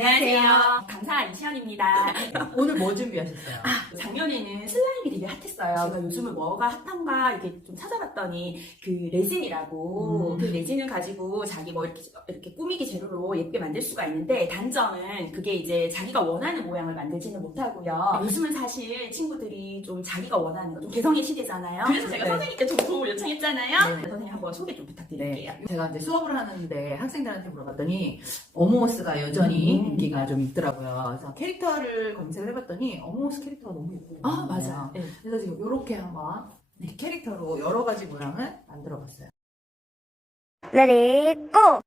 안녕하세요. 정연입니다. 오늘 뭐 준비하셨어요? 아, 작년에는 슬라임이 되게 핫했어요. 제가 요즘은 뭐가 핫한가 이렇게 좀 찾아봤더니 그 레진이라고 음. 그 레진을 가지고 자기 뭐 이렇게 이렇게 꾸미기 재료로 예쁘게 만들 수가 있는데 단점은 그게 이제 자기가 원하는 모양을 만들지는 못하고요. 요즘은 사실 친구들이 좀 자기가 원하는 거 좀 개성의 시대잖아요. 그래서 제가 네. 선생님께 좀 도움을 요청했잖아요. 네. 선생님 한번 소개 좀 부탁드릴게요. 네. 제가 이제 수업을 하는데 학생들한테 물어봤더니 어모어스가 여전히 음. 인기가 좀 있더라고요. 그래서 캐릭터를 검색을 해봤더니 어모어스 캐릭터가 너무 예쁘고 아 맞아요. 네. 그래서 지금 이렇게 한번 네, 캐릭터로 여러 가지 모양을 만들어봤어요. Ready, go!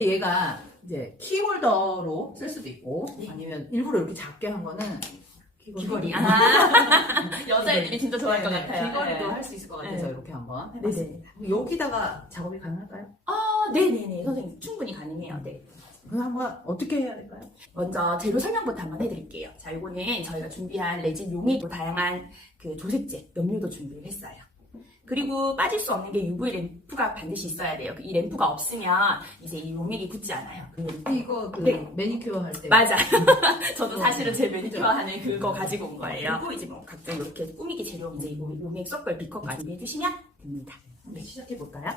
얘가 이제 키홀더로 쓸 수도 있고 네. 아니면 일부러 이렇게 작게 한 거는 귀걸이. 아, 여자애들이 진짜 좋아할 것 네, 네. 같아요. 귀걸이도 네. 할수 있을 것 네. 이렇게 한번 해봤습니다. 네네. 여기다가 작업이 가능할까요? 아, 네네네. 선생님 충분히 가능해요. 네. 그럼 한번 어떻게 해야 될까요? 먼저 재료 설명부터 한번 해드릴게요. 자, 이거는 저희가 준비한 레진 용이도 다양한 그 조색제, 염료도 준비를 했어요. 그리고 빠질 수 없는 게 UV 램프가 반드시 있어야 돼요. 이 램프가 없으면 이제 이 용액이 굳지 않아요. 그 이거 그 네. 매니큐어 할 때. 맞아요. 저도 어, 사실은 제 매니큐어? 하는 그거 가지고 온 거예요. 그리고 이제 뭐 각종 이렇게 꾸미기 재료 이제 이거 용액 섞을 비커까지 준비해 주시면 됩니다. 네, 시작해 볼까요?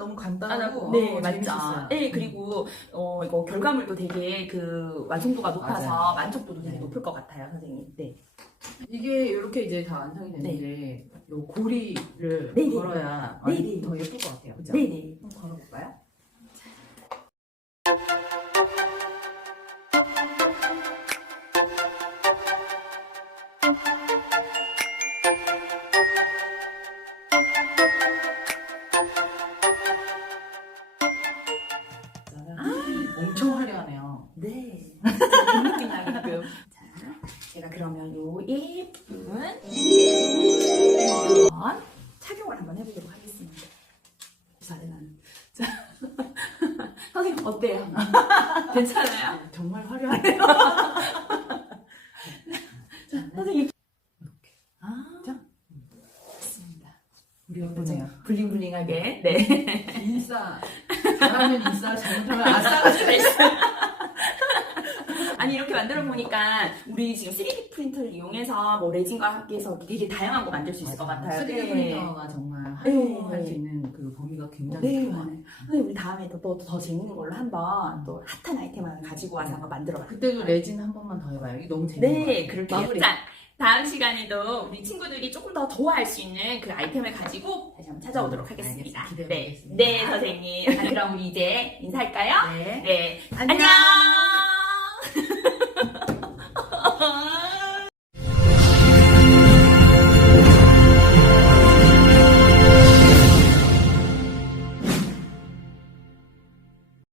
너무 간단하고 네, 어, 맞죠. 재밌었어요. 네, 그리고 어, 이거 결과물도 되게 그 완성도가 높아서 맞아요. 만족도도 되게 네. 높을 것 같아요, 선생님. 네. 이게 이렇게 이제 다 완성이 됐는데 요 고리를 네, 네. 걸어야 네, 네. 더 예쁠 것 같아요. 어때요? 괜찮아요? 정말 화려하네요. 자, 선생님. 아, 자. 좋습니다. 우리 예쁘네요. 블링블링하게. 네. 인싸. 잘하면 인싸, 잘못하면 아싸가 되겠어요. 아니 이렇게 만들어 보니까 우리 지금 3D 프린터를 이용해서 뭐 레진과 함께 해서 되게 다양한 거 만들 수 있을 것 같아요. 3D 네. 프린터가 정말 네. 활용할 수 있는 그 범위 가 굉장히 네. 맞아요. 선생님 우리 다음에 또더 재밌는 걸로 한번 또 핫한 아이템 하나 가지고 와서 한번 만들어 봐요. 그때도 레진 한 번만 더 해봐요. 이게 너무 재밌는 것 네, 같아요. 그럴게요. 마무리. 자, 다음 시간에도 우리 친구들이 조금 더 좋아할 수 있는 그 아이템을 가지고 다시 한번 찾아오도록 음, 하겠습니다. 알겠습니다. 네, 기대해보겠습니다. 네, 선생님. 자, 그럼 우리 이제 인사할까요? 네. 네, 안녕. 안녕.